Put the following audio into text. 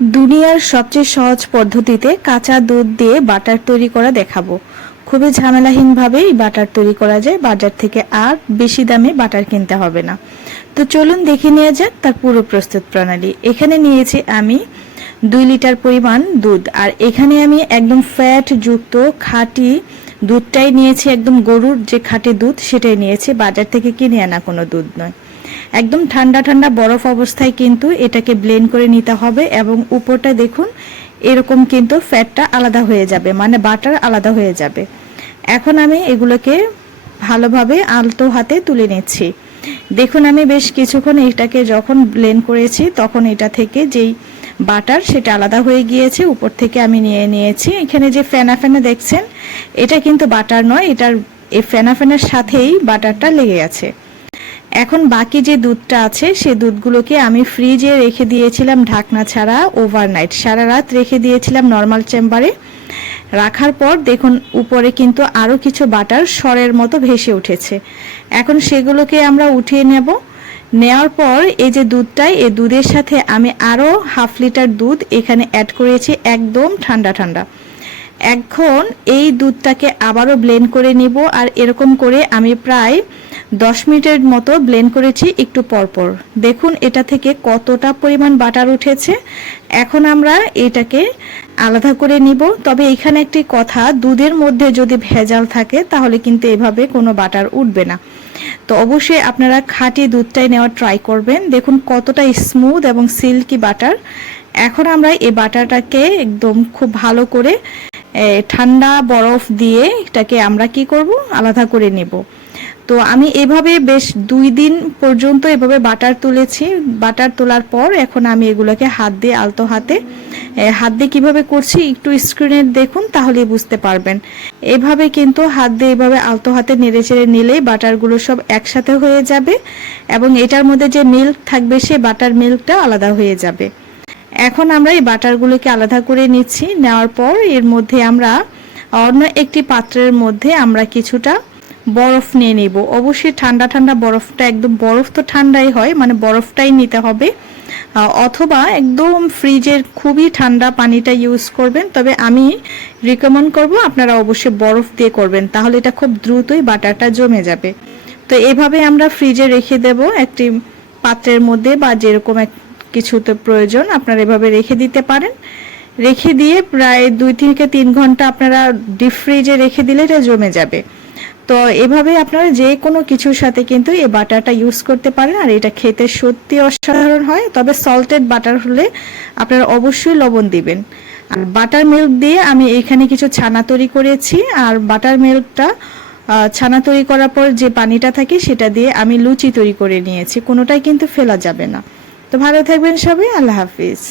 দুনিয়ার সবচেয়ে সহজ পদ্ধতিতে কাঁচা দুধ দিয়ে বাটার তৈরি করা দেখাবো। খুবই ঝামেলাহীনভাবে এই বাটার তৈরি করা যায়, বাজার থেকে আর বেশি দামে বাটার কিনতে হবে না। তো চলুন দেখে নেওয়া যাক তার পুরো প্রস্তুত প্রণালী। এখানে নিয়েছি আমি দুই লিটার পরিমাণ দুধ, আর এখানে আমি একদম ফ্যাট যুক্ত খাঁটি দুধটাই নিয়েছি একদম গরুর যে খাঁটি দুধ, সেটাই নিয়েছি। বাজার থেকে কিনে আনা কোনো দুধ নয়। একদম ঠান্ডা ঠান্ডা বরফ অবস্থায় কিন্তু এটাকে ব্লেন্ড করে নিতে হবে এবং উপরটা দেখুন, এরকম কিন্তু ফ্যাটটা আলাদা হয়ে যাবে মানে বাটার আলাদা হয়ে যাবে। এখন আমি এগুলোকে ভালোভাবে আলতো হাতে তুলে নিচ্ছি। দেখুন আমি বেশ কিছুক্ষণ এটাকে যখন ব্লেন্ড করেছি, তখন এটা থেকে যেই বাটার সেটা আলাদা হয়ে গিয়েছে, উপর থেকে আমি নিয়ে নিয়েছি। এখানে যে ফেনা ফেনা দেখছেন, এটা কিন্তু বাটার নয়, এটার এই ফেনা ফেনার সাথেই বাটারটা লেগে আছে। এখন বাকি যে দুধটা আছে, সে দুধগুলোকে আমি ফ্রিজে রেখে দিয়েছিলাম ঢাকনা ছাড়া ওভারনাইট সারা রাত রেখে দিয়েছিলাম নর্মাল চেম্বারে রাখার পর দেখুন, উপরে কিন্তু আরও কিছু বাটার সরের মতো ভেসে উঠেছে। এখন সেগুলোকে আমরা উঠিয়ে নেব। নেওয়ার পর এই যে দুধটাই, এই দুধের সাথে আমি আরও হাফ লিটার দুধ এখানে অ্যাড করেছি, একদম ঠান্ডা ঠান্ডা। এখন এই দুধটাকে আবারও ব্লেন্ড করে নিব, আর এরকম করে আমি প্রায় দশ মিনিটের মতো ব্লেন্ড করেছি একটু পরপর। দেখুন এটা থেকে কতটা পরিমাণ বাটার উঠেছে। এখন আমরা এটাকে আলাদা করে নিব। তবে এখানে একটি কথা, দুধের মধ্যে যদি ভেজাল থাকে তাহলে কিন্তু এভাবে কোনো বাটার উঠবে না। তো অবশ্যই আপনারা খাঁটি দুধটাই নেওয়ার ট্রাই করবেন। দেখুন কতটা স্মুথ এবং সিল্কি বাটার। এখন আমরা এই বাটারটাকে একদম খুব ভালো করে ঠান্ডা বরফ দিয়ে এটাকে আমরা কি করব? আলাদা করে নেব। তো আমি এভাবে বেশ দুই দিন পর্যন্ত এভাবে বাটার তুলেছি। বাটার তোলার পর এখন আমি এগুলোকে হাত দিয়ে, আলতো হাতে হাত দিয়ে কীভাবে করছি একটু স্ক্রিনে দেখুন তাহলেই বুঝতে পারবেন। এভাবে কিন্তু হাত দিয়ে এভাবে আলতো হাতে নেড়ে চেড়ে নিলেই বাটারগুলো সব একসাথে হয়ে যাবে এবং এটার মধ্যে যে মিল্ক থাকবে সে বাটার মিল্কটা আলাদা হয়ে যাবে। এখন আমরা এই বাটারগুলোকে আলাদা করে নিচ্ছি। নেওয়ার পর এর মধ্যে আমরা অন্য একটি পাত্রের মধ্যে আমরা কিছুটা বরফ নিয়ে নেব। অবশ্যই ঠান্ডা ঠান্ডা বরফটা একদম, বরফ তো ঠান্ডাই হয় মানে বরফটাই নিতে হবে। অথবা একদম ফ্রিজের খুবই ঠান্ডা পানিটা ইউজ করবেন, তবে আমি রিকমেন্ড করব আপনারা অবশ্যই বরফ দিয়ে করবেন, তাহলে এটা খুব দ্রুতই বাটারটা জমে যাবে। তো এভাবে আমরা ফ্রিজে রেখে দেব, একটি পাত্রের মধ্যে বা যেরকম এক কিছুতে প্রয়োজন, আপনারা এভাবে রেখে দিতে পারেন। রেখে দিয়ে প্রায় দুই থেকে তিন ঘণ্টা আপনারা ডিপ ফ্রিজে রেখে দিলে এটা জমে যাবে। তো এভাবে আপনারা যে কোনো কিছুর সাথে কিন্তু এই বাটারটা ইউজ করতে পারেন, আর এটা খেতে সত্যি অসাধারণ হয়। তবে সল্টেড বাটার হলে আপনারা অবশ্যই লবণ দিবেন। আর বাটার মিল্ক দিয়ে আমি এখানে কিছু ছানা তৈরি করেছি, আর বাটার মিল্কটা ছানা তৈরি করার পর যে পানিটা থাকে সেটা দিয়ে আমি লুচি তৈরি করে নিয়েছি। কোনোটাই কিন্তু ফেলা যাবে না। তো ভালো থাকবেন সবাই, আল্লাহ হাফিজ।